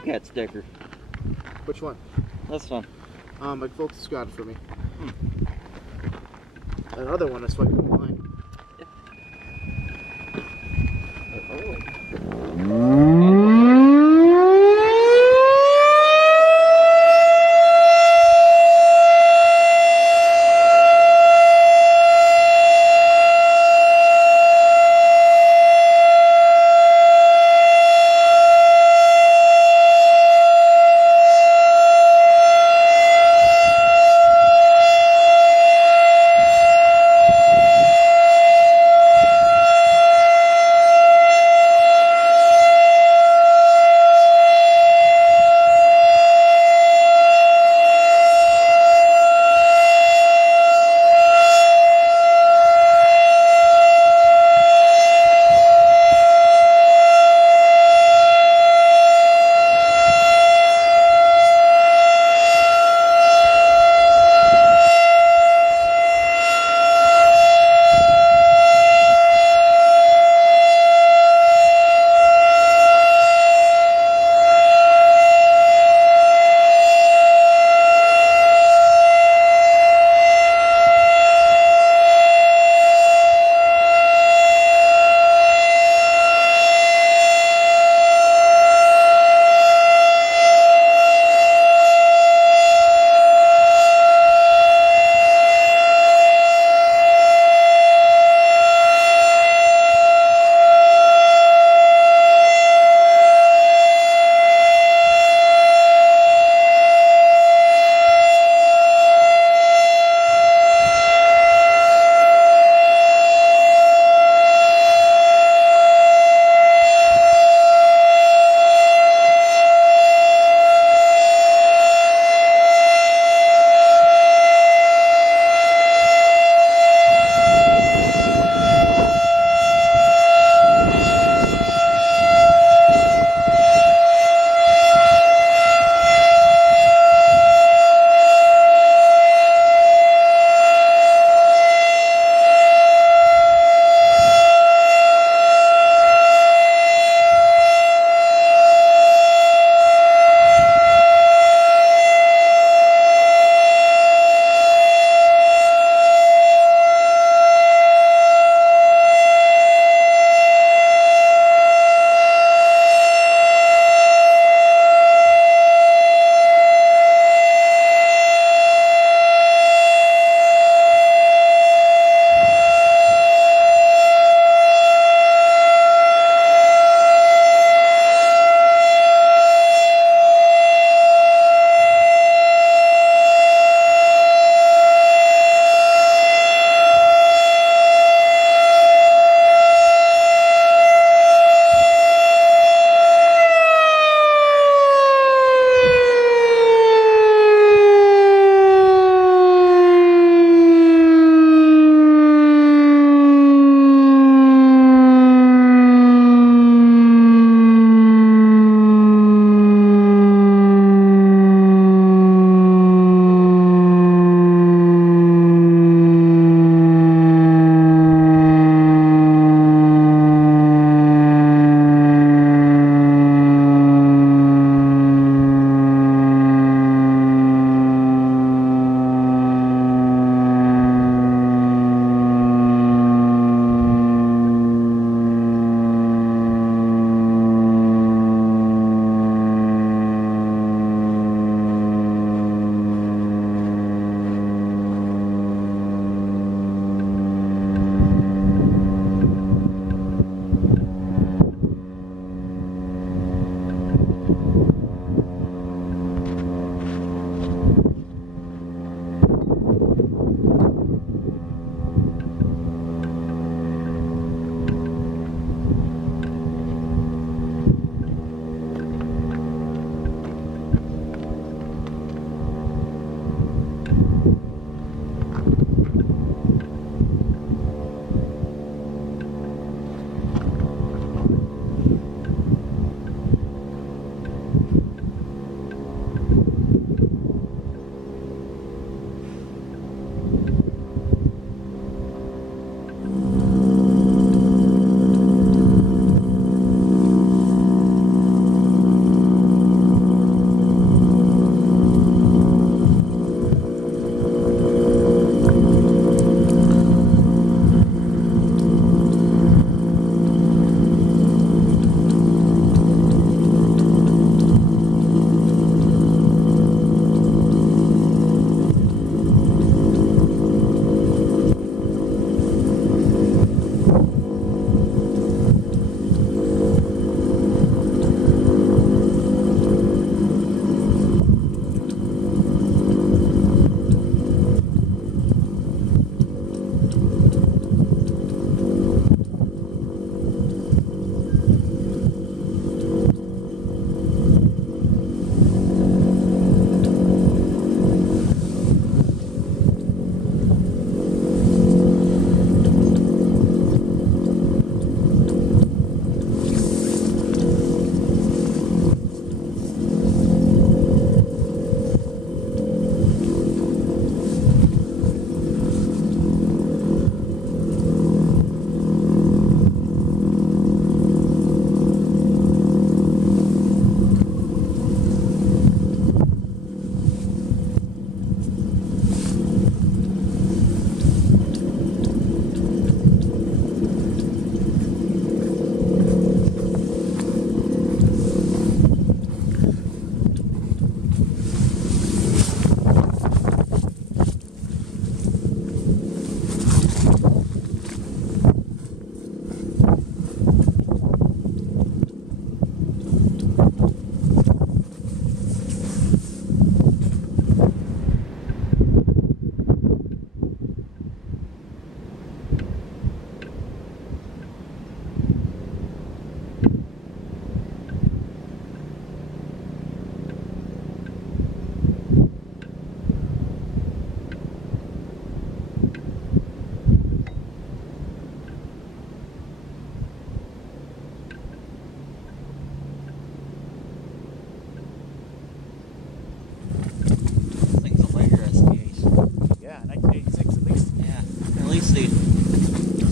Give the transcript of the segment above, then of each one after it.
Bobcat sticker. Which one? This one. My folks got it for me. That other one is fucking mine.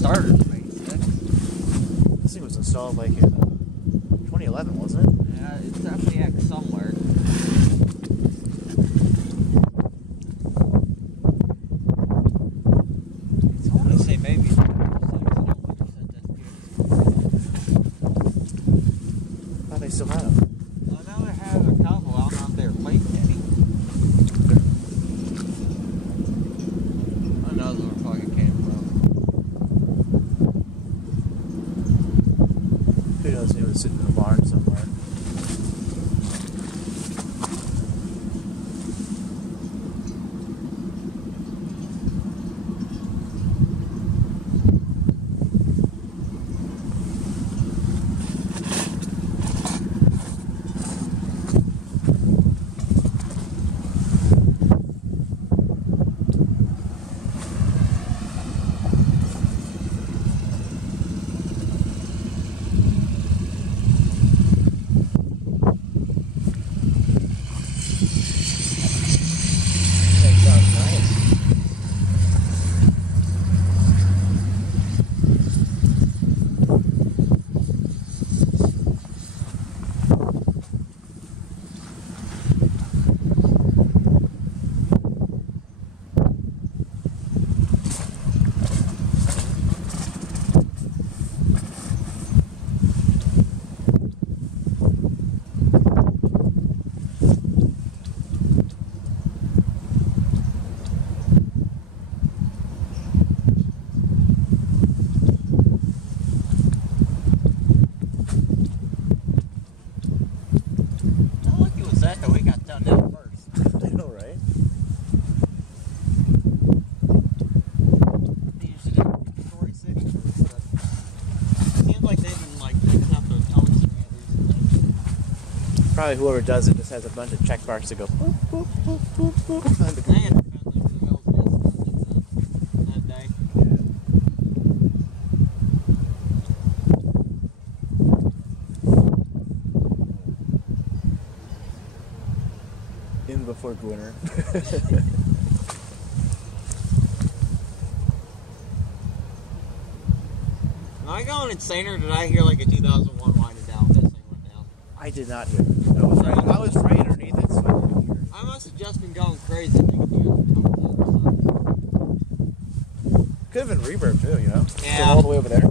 started in 86. This thing was installed like in 2011, wasn't it? Yeah, it's definitely X somewhere. I want to say maybe 6. I thought they still had them. know they have a couple. I don't know if they're late any. I know where the fuck it came from. Who knows? He was sitting in a barn somewhere. Probably whoever does it just has a bunch of check marks to go boop, boop, boop, boop, boop. That day. In before winter. Am I going insane, or did I hear like a 2001 winding down? This thing went down. I did not hear it. I was right underneath it, so I didn't hear it. I must have just been going crazy thinking Could have been reverb too, you know? Yeah. From all the way over there.